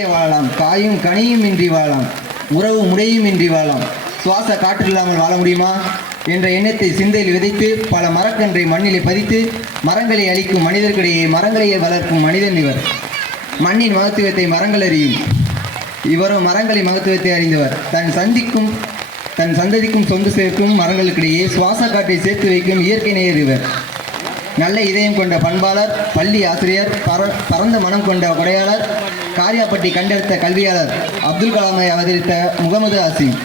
வாழலாம். காயும் கனியும் இன்றி வாழலாம். உறவு முறையும் இன்றி வாழலாம். சுவாச காற்று இல்லாமல் வாழ முடியுமா? என்ற எண்ணத்தை சிந்தையில் விதைத்து பல மரக்கன்றை மண்ணிலே பதித்து மரங்களை அழிக்கும் மனிதர்களிடையே மரங்களை வளர்க்கும் மனிதன் இவர். மண்ணின் மகத்துவத்தை மரங்கள் அறியும். இவரும் மரங்களின் மகத்துவத்தை அறிந்தவர். தன் சந்திக்கும் தன் சந்ததிக்கும் சொந்து சேர்க்கும் மரங்களுக்கிடையே சுவாச காற்றை சேர்த்து வைக்கும் இயற்கை நேயர் இவர். நல்ல இதயம் கொண்ட பண்பாளர் பள்ளி ஆசிரியர் பர பரந்த மனம் கொண்ட கொடையாளர் காரியாப்பட்டி கண்டெடுத்த கல்வியாளர் அப்துல் கலாமை அவதரித்த முகமது ஆசிம்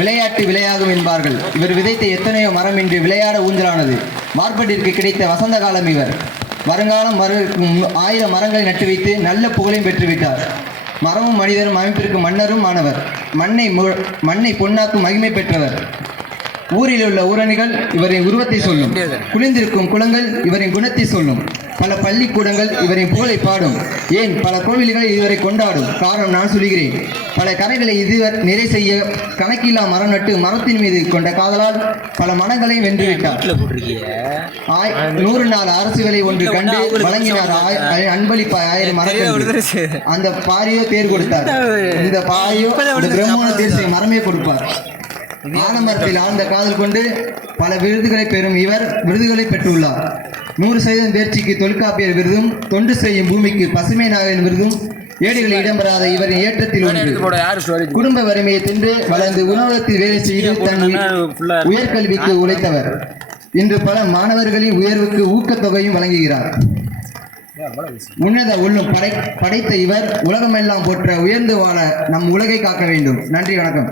விளையாட்டு விளையாகும் என்பார்கள். இவர் விதைத்த எத்தனையோ மரம் இன்று விளையாட ஊஞ்சலானது. மார்பட்டிற்கு கிடைத்த வசந்த காலம் இவர். வருங்காலம் வரவிருக்கும் ஆயிரம் மரங்களை நட்டு வைத்து நல்ல புகழையும் பெற்றுவிட்டார். மரமும் மனிதரும் அமைப்பிற்கு மன்னரும் ஆனவர். மண்ணை மண்ணை பொன்னாக்கும் மகிமை பெற்றவர். ஊரில் உள்ள ஊரணிகள் இவரின் உருவத்தை சொல்லும். குளிர்ந்திருக்கும் குளங்கள் இவரின் குணத்தை சொல்லும். பல பள்ளிக்கூடங்கள் இவரின் புகழை பாடும். ஏன் பல கோவில்கள் இதுவரை கொண்டாடும்? காரணம் நான் சொல்கிறேன் பல கரைகளை இதுவர் நிறை செய்ய கணக்கில்லா மரம் நட்டு மரத்தின் மீது கொண்ட காதலால் பல மனங்களை வென்றுவிட்டார். ஆய்- நூறு நாள் அரசுகளை ஒன்று கண்டு வழங்கினார். அன்பளிப்பு ஆயிரம் மரங்கள் அந்த பாரியோ தேர் கொடுத்தார். இந்த பாரியோ இந்த பிரம்மோன தேர் மரமே கொடுப்பார். ஆலமரத்தில் ஆழ்ந்த காதல் கொண்டு பல விருதுகளை பெறும் இவர் விருதுகளை பெற்றுள்ளார். நூறு சதவீதம் தேர்ச்சிக்கு தொல்காப்பியர் விருதும் தொண்டு செய்யும் பூமிக்கு பசுமை நாகரின் விருதும் ஏடுகளில் இடம்பெறாத இவரின் ஏற்றத்தில் ஒன்று. குடும்ப வறுமையை தின்று வளர்ந்து உணவகத்தில் வேலை செய்து தன் உயர்கல்விக்கு உழைத்தவர். இன்று பல மாணவர்களின் உயர்வுக்கு ஊக்கத்தொகையும் வழங்குகிறார். உன்னத உள்ளம் படை படைத்த இவர் உலகமெல்லாம் போற்ற உயர்ந்து வாழ நம் உலகை காக்க வேண்டும். நன்றி வணக்கம்.